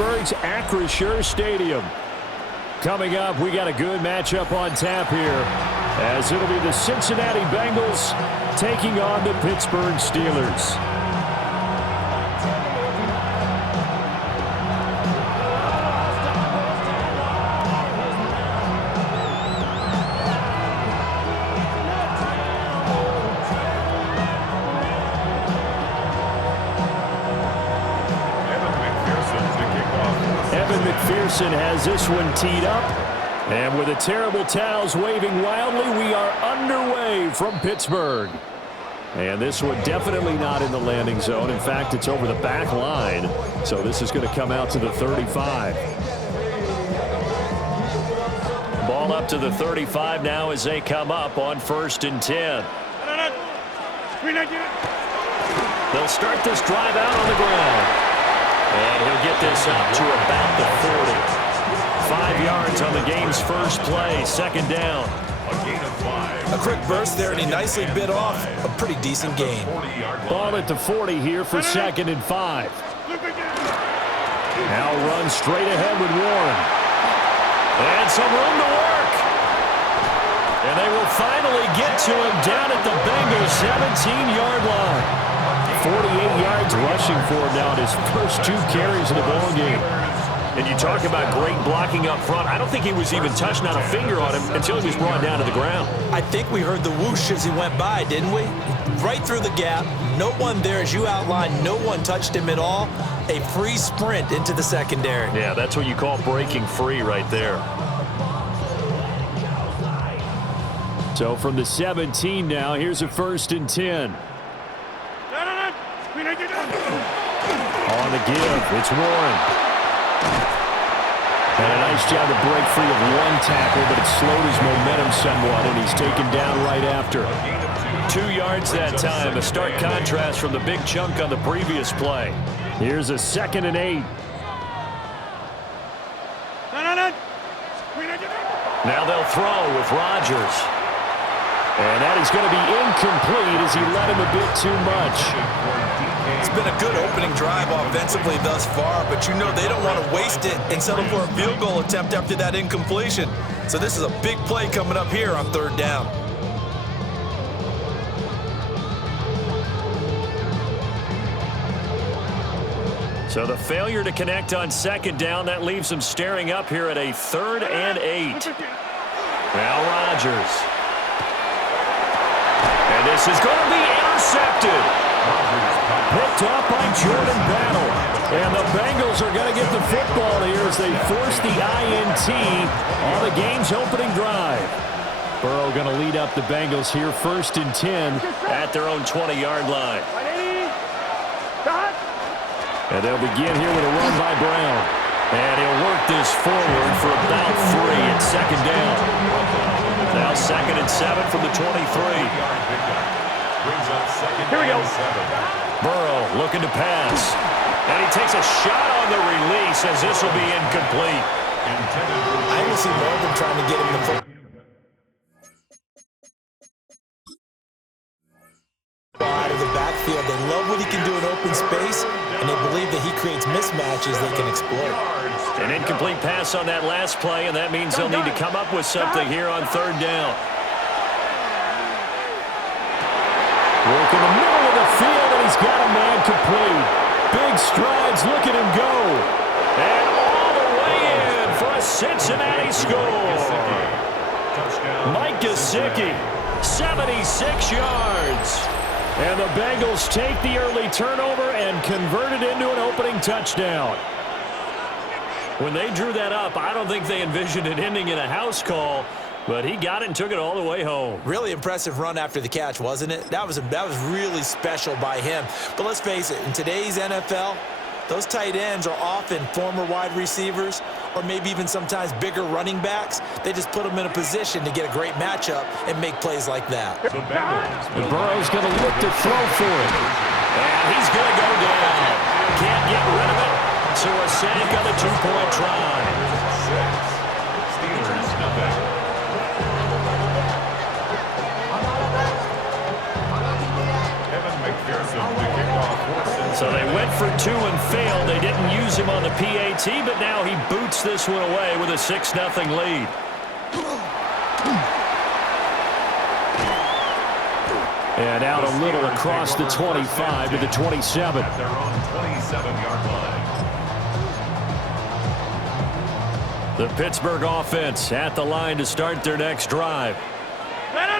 Pittsburgh's Acrisure Stadium. Coming up, we got a good matchup on tap here, as it'll be the Cincinnati Bengals taking on the Pittsburgh Steelers. McPherson has this one teed up, and with the terrible towels waving wildly, we are underway from Pittsburgh. And this one definitely not in the landing zone. In fact, it's over the back line, so this is going to come out to the 35. Ball up to the 35 now as they come up on 1st and 10. They'll start this drive out on the ground. And he'll get this up to about the 40. 5 yards on the game's first play, 2nd down. A gain of 5. A quick burst there, and he nicely bit off a pretty decent gain. Ball at the 40 here for 2nd and 5. Now run straight ahead with Warren. And some room to work. And they will finally get to him down at the Bengals 17-yard line. 48 yards rushing for him now in his first 2 carries of the ball game. And you talk about great blocking up front. I don't think he was even touched, not a finger on him, until he was brought down to the ground. I think we heard the whoosh as he went by, didn't we? Right through the gap. No one there, as you outlined. No one touched him at all. A free sprint into the secondary. Yeah, that's what you call breaking free right there. So from the 17 now, here's a 1st and 10. On the give, it's Warren. And a nice job to break free of 1 tackle, but it slowed his momentum somewhat, and he's taken down right after. 2 yards that time, a stark contrast from the big chunk on the previous play. Here's a 2nd and 8. Now they'll throw with Rodgers. And that is going to be incomplete as he led him a bit too much. It's been a good opening drive offensively thus far, but you know they don't want to waste it and settle for a field goal attempt after that incompletion. So this is a big play coming up here on 3rd down. So the failure to connect on 2nd down, that leaves them staring up here at a 3rd and 8. Now Rodgers. And this is going to be intercepted. Picked off by Jordan Battle. And the Bengals are going to get the football here as they force the INT on the game's opening drive. Burrow going to lead up the Bengals here 1st and 10 at their own 20-yard line. And they'll begin here with a run by Brown. And he'll work this forward for about 3 at 2nd down. Now 2nd and 7 from the 23. Here we go. Burrow looking to pass. And he takes a shot on the release as this will be incomplete. I can see Morgan trying to get him the football. Out of the backfield. They love what he can do in open space, and they believe that he creates mismatches they can exploit. An incomplete pass on that last play, and that means they'll need to come up with something here on 3rd down. Work in the middle of the field, and he's got a man complete. Big strides, look at him go. And all the way in for a Cincinnati score. Mike Gesicki, 76 yards. And the Bengals take the early turnover and convert it into an opening touchdown. When they drew that up, I don't think they envisioned it ending in a house call, but he got it and took it all the way home. Really impressive run after the catch, wasn't it? That was really special by him. But let's face it, in today's NFL, those tight ends are often former wide receivers or maybe even sometimes bigger running backs. They just put them in a position to get a great matchup and make plays like that. And Burrow's going to look to throw for it. And he's going to go down. Can't get rid of it. So a sack on the 2-point try. Steelers, nothing. So they went for 2 and failed. They didn't use him on the PAT, but now he boots this one away with a 6-0 lead. And out a little across the 25 to the 27. At their own 27-yard line. The Pittsburgh offense at the line to start their next drive.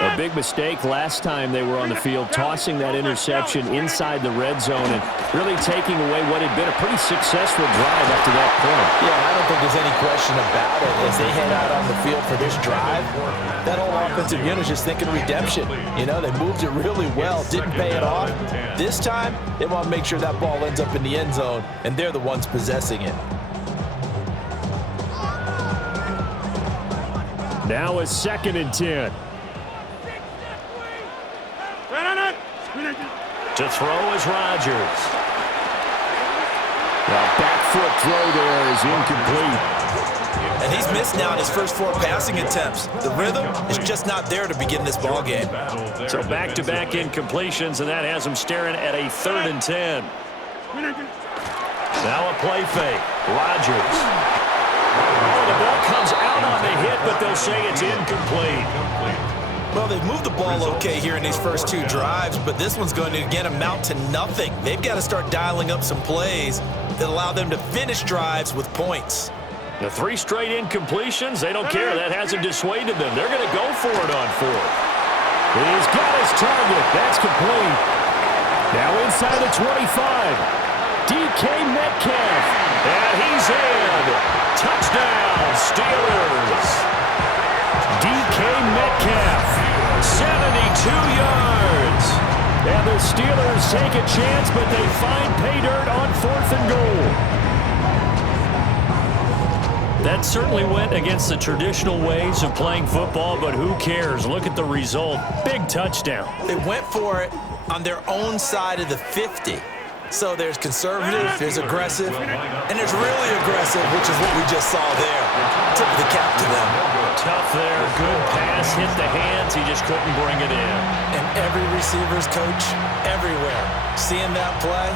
A big mistake last time they were on the field, tossing that interception inside the red zone and really taking away what had been a pretty successful drive up to that point. Yeah, I don't think there's any question about it. As they head out on the field for this drive, that whole offensive unit is just thinking redemption. You know, they moved it really well, didn't pay it off. This time, they want to make sure that ball ends up in the end zone, and they're the ones possessing it. Now a 2nd and 10. To throw is Rodgers. The back foot throw there is incomplete. And he's missed now in his first 4 passing attempts. The rhythm is just not there to begin this ball game. So back-to-back incompletions, and that has him staring at a 3rd and 10. Now a play fake. Rodgers. Oh, the ball comes out on the hit, but they'll say it's incomplete. Well, they've moved the ball okay here in these first 2 drives, but this one's going to, again, amount to nothing. They've got to start dialing up some plays that allow them to finish drives with points. The 3 straight incompletions, they don't care. That hasn't dissuaded them. They're going to go for it on 4th. He's got his target. That's complete. Now inside the 25. DK Metcalf. And he's in. Touchdown, Steelers. DK Metcalf, 72 yards. And the Steelers take a chance, but they find pay dirt on 4th and goal. That certainly went against the traditional ways of playing football, but who cares? Look at the result. Big touchdown. They went for it on their own side of the 50. So there's conservative, there's aggressive, and there's really aggressive, which is what we just saw there. Tip of the cap to them. Tough there, good pass, hit the hands, he just couldn't bring it in. And every receiver's coach, everywhere, seeing that play,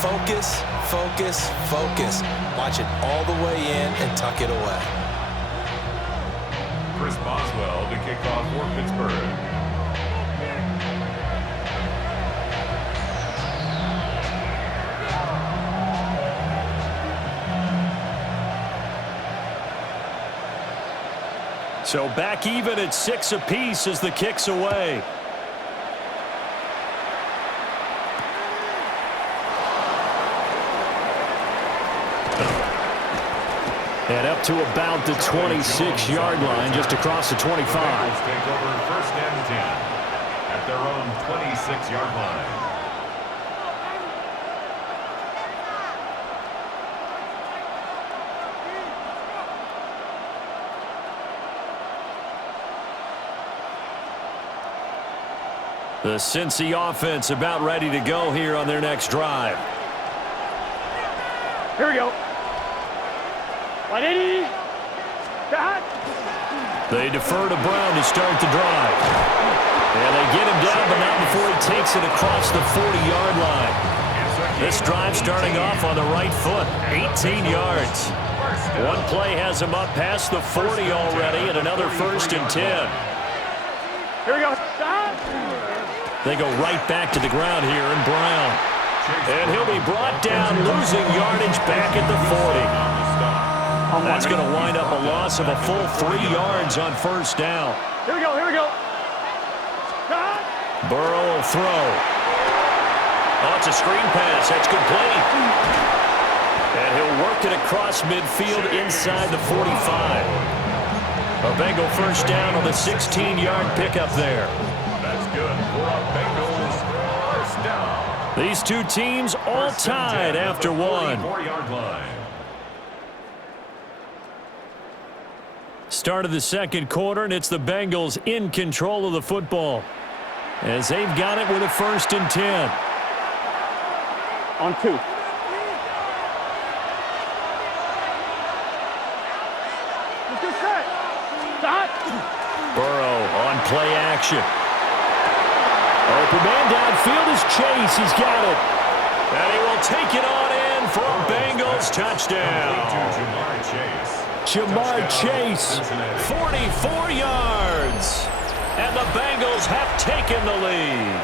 focus, focus, focus. Watch it all the way in and tuck it away. Chris Boswell to kick off for Pittsburgh. So back even at 6 apiece as the kick's away. And up to about the 26-yard line, just across the 25. Bengals take over 1st and 10 at their own 26-yard line. The Cincy offense about ready to go here on their next drive. Here we go. They defer to Brown to start the drive. And they get him down, but not before he takes it across the 40-yard line. This drive starting off on the right foot, 18 yards. One play has him up past the 40 already, and another 1st and 10. Here we go. They go right back to the ground here, and Brown. And he'll be brought down, losing yardage back at the 40. That's going to wind up a loss of a full 3 yards on 1st down. Here we go, here we go. Burrow will throw. Oh, it's a screen pass. That's complete. And he'll work it across midfield inside the 45. A Bengal 1st down on the 16-yard pickup there. That's good for a Bengals 1st down. These 2 teams all tied after 1. 44-yard line. Start of the 2nd quarter, and it's the Bengals in control of the football as they've got it with a 1st and 10. On 2. Burrow on play action. Open man downfield is Chase. He's got it. And he will take it on in for a Bengals touchdown. Jamar Chase, 44 yards. And the Bengals have taken the lead.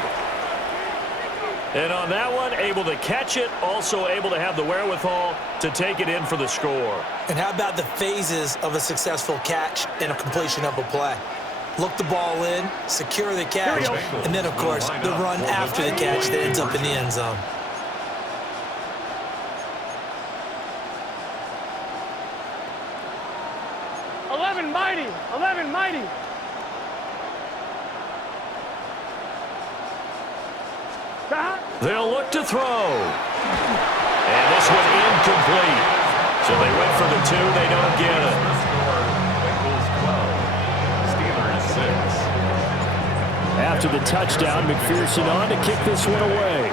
And on that one, able to catch it, also able to have the wherewithal to take it in for the score. And how about the phases of a successful catch and a completion of a play? Look the ball in, secure the catch, and then, of course, the run after the catch that ends up in the end zone. Mighty. They'll look to throw. And this one incomplete. So they went for the 2. They don't get it. Bengals 12. Steelers 6. After the touchdown, McPherson on to kick this one away.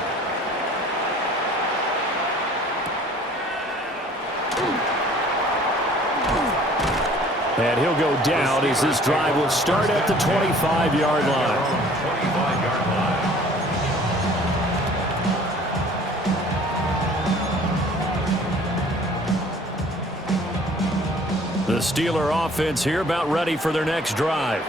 And he'll go down as this drive will start at the 25-yard line. 25-yard line. The Steeler offense here about ready for their next drive.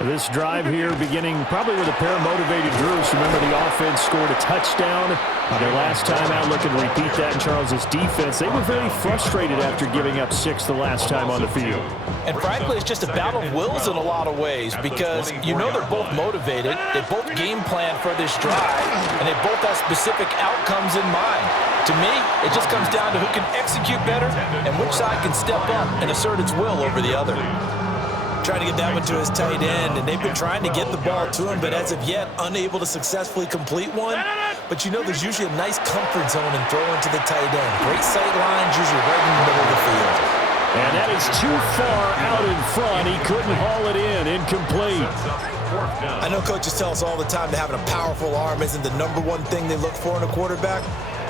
This drive here beginning probably with a pair of motivated groups. Remember, the offense scored a touchdown their last time out, looking to repeat that in Charles's defense. They were very frustrated after giving up 6 the last time on the field. And frankly, it's just a battle of wills in a lot of ways because you know they're both motivated, they both game plan for this drive, and they both have specific outcomes in mind. To me, it just comes down to who can execute better and which side can step up and assert its will over the other. Trying to get that one to his tight end, and they've been trying to get the ball to him, but as of yet, unable to successfully complete one. But you know there's usually a nice comfort zone in throwing to the tight end. Great sight lines, usually right in the middle of the field. And that is too far out in front. He couldn't haul it in. Incomplete. I know coaches tell us all the time that having a powerful arm isn't the #1 thing they look for in a quarterback.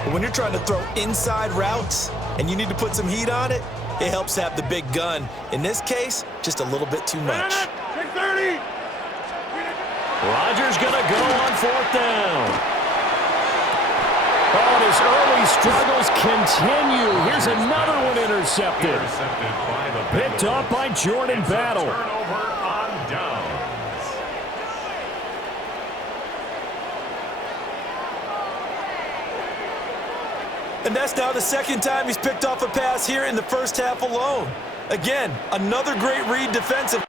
But when you're trying to throw inside routes and you need to put some heat on it, it helps to have the big gun. In this case, just a little bit too much. 30. Rodgers going to go on 4th down. Oh, and his early struggles continue. Here's another one intercepted. Picked up by Jordan Battle. Turnover on downs. And that's now the second time he's picked off a pass here in the first half alone. Again, another great read defensively.